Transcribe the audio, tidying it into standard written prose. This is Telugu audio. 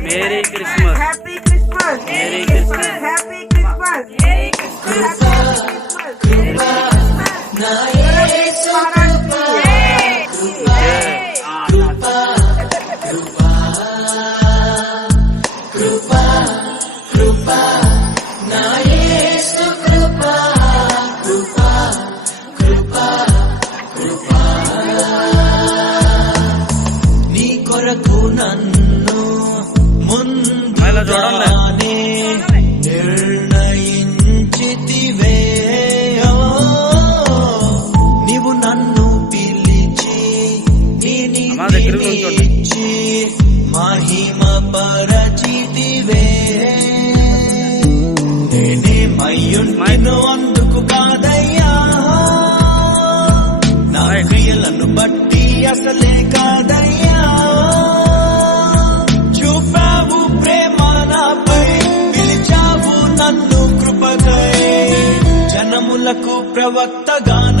Merry Christmas. Happy Christmas. Merry Christmas. Happy Christmas. Merry Christmas. Happy ముందుగానే నిర్ణయించితివే నీవు నన్ను పిలిచి నీనిచ్చి మహిమ పరచితివే నేనేమయ్యుంటినో అందుకు కాదయ్యా నా క్రియలను బట్టి అసలే కాదయ్యా చూపావు ప్రేమ నాపై పిలిచావు నన్ను కృపకై జనములకు ప్రవక్తగాన